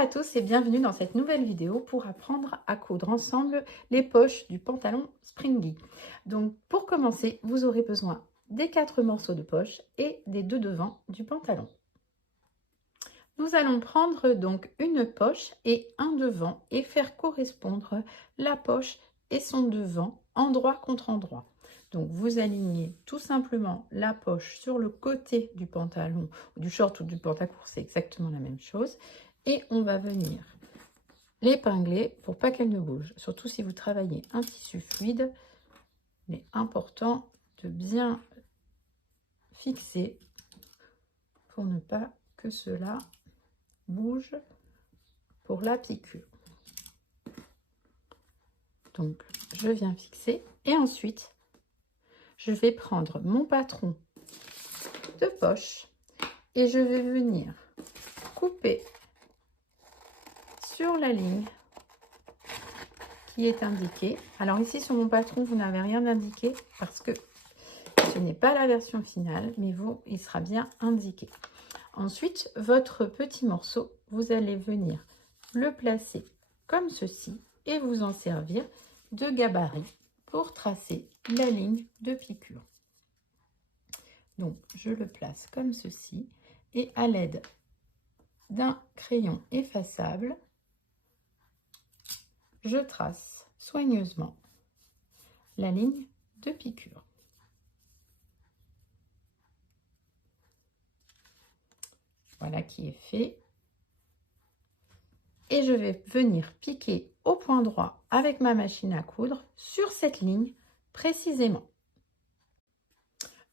à tous et bienvenue dans cette nouvelle vidéo pour apprendre à coudre ensemble les poches du pantalon Springy. Donc pour commencer, vous aurez besoin des 4 morceaux de poche et des 2 devants du pantalon. Nous allons prendre donc une poche et un devant et faire correspondre la poche et son devant endroit contre endroit. Donc vous alignez tout simplement la poche sur le côté du pantalon, du short ou du pantacourt, c'est exactement la même chose. Et on va venir l'épingler pour pas qu'elle ne bouge. Surtout si vous travaillez un tissu fluide, il est important de bien fixer pour ne pas que cela bouge pour la piqûre. Donc je viens fixer et ensuite je vais prendre mon patron de poche et je vais venir couper sur la ligne qui est indiquée. Alors ici sur mon patron vous n'avez rien indiqué parce que ce n'est pas la version finale, mais vous il sera bien indiqué. Ensuite votre petit morceau, vous allez venir le placer comme ceci et vous en servir de gabarit pour tracer la ligne de piqûre. Donc je le place comme ceci et à l'aide d'un crayon effaçable, je trace soigneusement la ligne de piqûre. Voilà qui est fait. Et je vais venir piquer au point droit avec ma machine à coudre sur cette ligne précisément.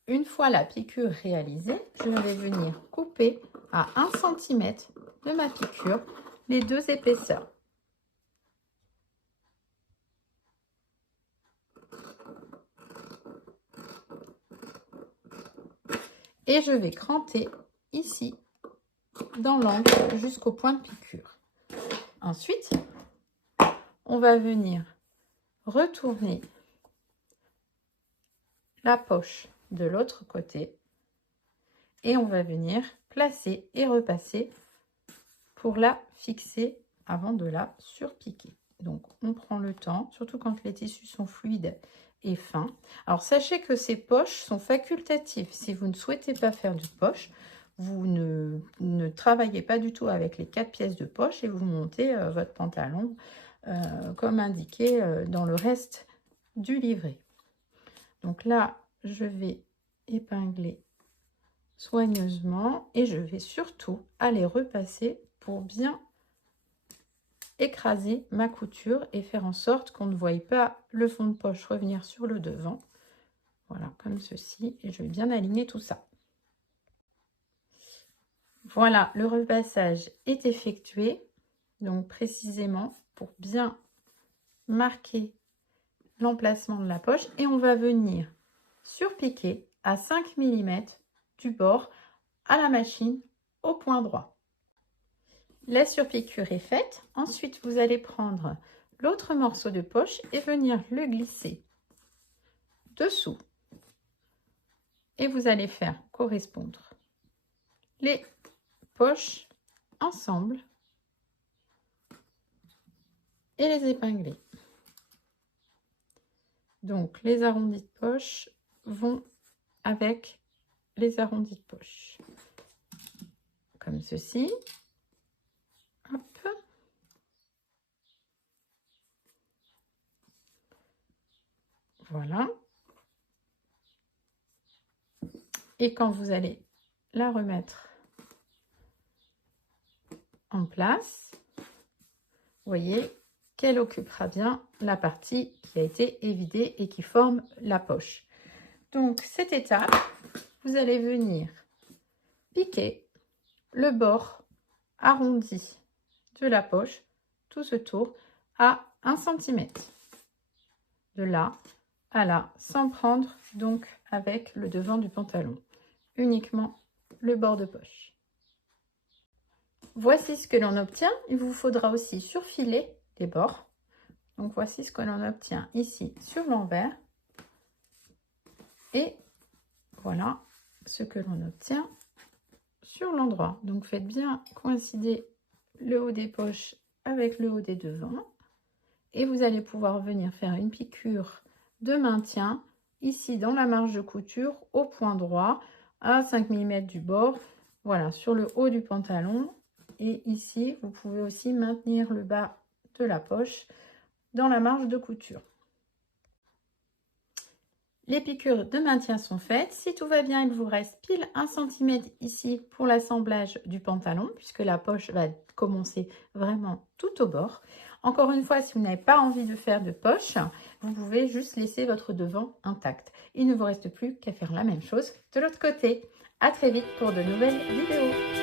Une fois la piqûre réalisée, je vais venir couper à 1 cm de ma piqûre les 2 épaisseurs. Et je vais cranter ici dans l'angle jusqu'au point de piqûre. Ensuite, on va venir retourner la poche de l'autre côté et on va venir placer et repasser pour la fixer avant de la surpiquer. Donc on prend le temps, surtout quand les tissus sont fluides et fins. Alors sachez que ces poches sont facultatives. Si vous ne souhaitez pas faire de poche, vous ne travaillez pas du tout avec les 4 pièces de poche et vous montez votre pantalon comme indiqué dans le reste du livret. Donc là, je vais épingler soigneusement et je vais surtout aller repasser pour bien écraser ma couture et faire en sorte qu'on ne voie pas le fond de poche revenir sur le devant. Voilà, comme ceci, et je vais bien aligner tout ça. Voilà, le repassage est effectué, donc précisément pour bien marquer l'emplacement de la poche, et on va venir surpiquer à 5 mm du bord à la machine au point droit. La surpiqûre est faite. Ensuite, vous allez prendre l'autre morceau de poche et venir le glisser dessous. Et vous allez faire correspondre les poches ensemble et les épingler. Donc, les arrondis de poche vont avec les arrondis de poche. Comme ceci. Hop. Voilà. Et quand vous allez la remettre en place, vous voyez qu'elle occupera bien la partie qui a été évidée et qui forme la poche. Donc cette étape, vous allez venir piquer le bord arrondi de la poche, tout ce tour, à 1 cm. De là à là, sans prendre donc avec le devant du pantalon, uniquement le bord de poche. Voici ce que l'on obtient. Il vous faudra aussi surfiler les bords. Donc voici ce que l'on obtient ici sur l'envers. Et voilà ce que l'on obtient sur l'endroit. Donc faites bien coïncider le haut des poches avec le haut des devants. Et vous allez pouvoir venir faire une piqûre de maintien ici dans la marge de couture au point droit à 5 mm du bord, voilà, sur le haut du pantalon. Et ici vous pouvez aussi maintenir le bas de la poche dans la marge de couture. Les piqûres de maintien sont faites. Si tout va bien, il vous reste pile 1 cm ici pour l'assemblage du pantalon, puisque la poche va commencer vraiment tout au bord. Encore une fois, si vous n'avez pas envie de faire de poche, vous pouvez juste laisser votre devant intact. Il ne vous reste plus qu'à faire la même chose de l'autre côté. À très vite pour de nouvelles vidéos.